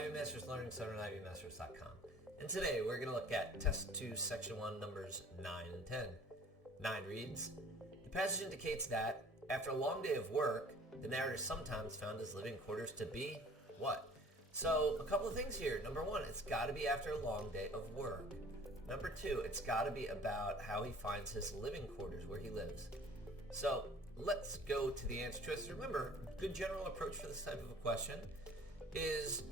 IB Masters Learning Center on IBMasters.com. And today we're going to look at Test 2, Section 1, numbers 9 and 10. 9 reads, the passage indicates that, after a long day of work, the narrator sometimes found his living quarters to be what? So, a couple of things here. Number one, it's got to be after a long day of work. Number two, it's got to be about how he finds his living quarters, where he lives. So, let's go to the answer choice. Remember, good general approach for this type of a question is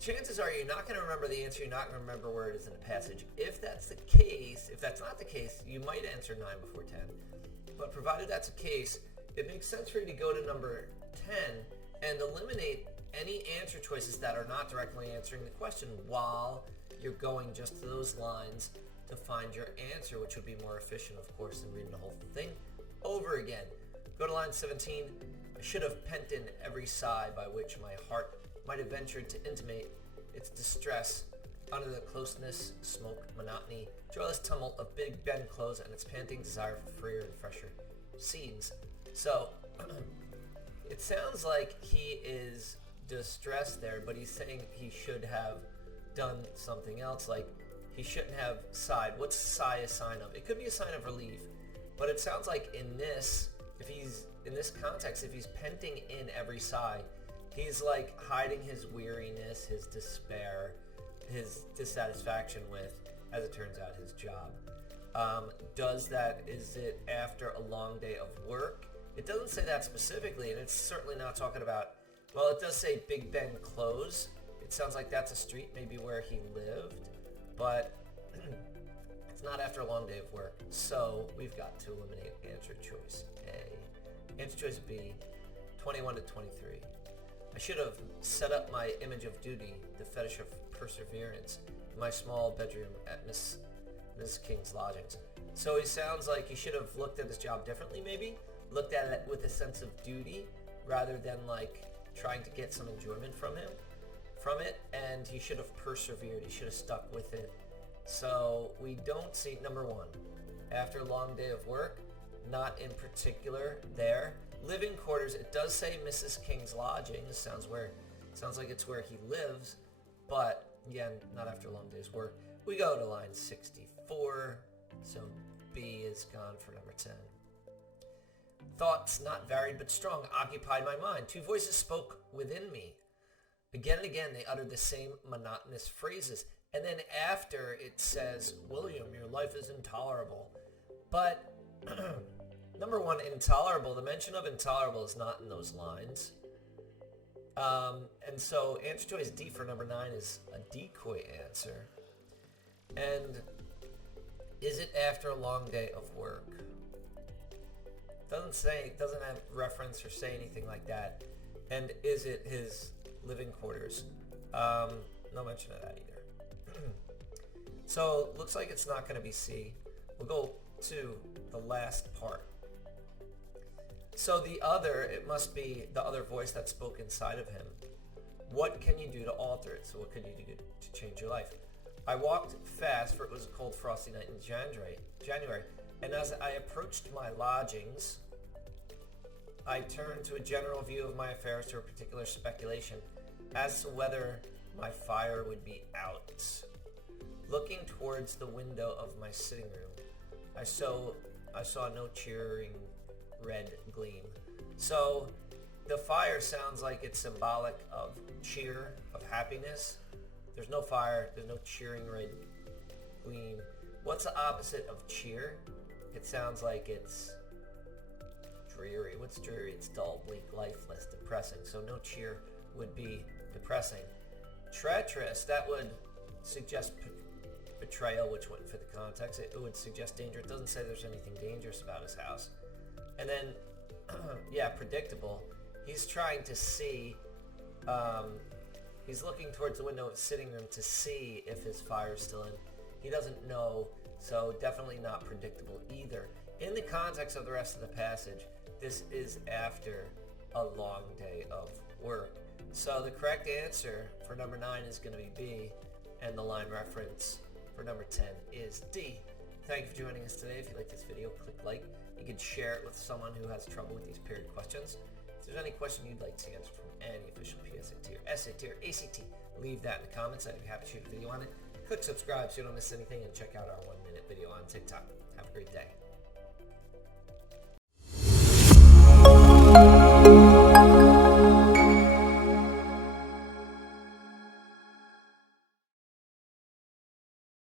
chances are you're not going to remember the answer, you're not going to remember where it is in the passage. If that's the case, if that's not the case, you might answer 9 before 10. But provided that's the case, it makes sense for you to go to number 10 and eliminate any answer choices that are not directly answering the question while you're going just to those lines to find your answer, which would be more efficient, of course, than reading the whole thing over again. Go to line 17. I should have pent in every sigh by which my heart might have ventured to intimate its distress under the closeness, smoke, monotony, joyless tumult of Big Ben clothes and its panting desire for freer and fresher scenes. So, it sounds like he is distressed there, but he's saying he should have done something else, like he shouldn't have sighed. What's sigh a sign of? It could be a sign of relief, but it sounds like in this context, if he's penting in every sigh, he's like hiding his weariness, his despair, his dissatisfaction with, as it turns out, his job. Is it after a long day of work? It doesn't say that specifically, and it's certainly not talking about, well, it does say Big Ben close. It sounds like that's a street, maybe where he lived, but it's not after a long day of work. So we've got to eliminate answer choice A. Answer choice B, 21 to 23. I should have set up my image of duty, the fetish of perseverance, in my small bedroom at Mrs. King's lodgings. So he sounds like he should have looked at his job differently, maybe? Looked at it with a sense of duty rather than like trying to get some enjoyment from it, and he should have persevered. He should have stuck with it. So we don't see number 1. After a long day of work, not in particular there. Living quarters, it does say Mrs. King's lodgings. Sounds like it's where he lives, but again, not after a long day's work. We go to line 64, so B is gone for number 10. Thoughts not varied but strong occupied my mind. 2 voices spoke within me. Again and again they uttered the same monotonous phrases. And then after it says, William, your life is intolerable. But number 1, intolerable, the mention of intolerable is not in those lines. And so answer choice D for number 9 is a decoy answer. And is it after a long day of work? Doesn't have reference or say anything like that. And is it his living quarters? No mention of that either. So looks like it's not going to be C. We'll go to the last part. So it must be the other voice that spoke inside of him. What can you do to alter it? So what can you do to change your life? I walked fast, for it was a cold, frosty night in January. And as I approached my lodgings, I turned to a general view of my affairs to a particular speculation as to whether my fire would be out. Looking towards the window of my sitting room, I saw no cheering red gleam. So the fire sounds like it's symbolic of cheer, of happiness. There's no fire, there's no cheering red gleam. What's the opposite of cheer? It sounds like it's dreary. What's dreary? It's dull, bleak, lifeless, depressing. So no cheer would be depressing. Treacherous, that would suggest betrayal, which wouldn't fit the context. It would suggest danger. It doesn't say there's anything dangerous about his house. And then, predictable. He's trying to see, he's looking towards the window of his sitting room to see if his fire's still in. He doesn't know, so definitely not predictable either. In the context of the rest of the passage, this is after a long day of work. So the correct answer for number 9 is going to be B, and the line reference for number 10 is D. Thank you for joining us today. If you like this video, click like. You can share it with someone who has trouble with these period questions. It's If there's any question you'd like to see answered from any official PSAT or SAT or ACT, leave that in the comments. I'd be happy to shoot a video on it. Click subscribe so you don't miss anything, and check out our 1-minute video on TikTok. Have a great day.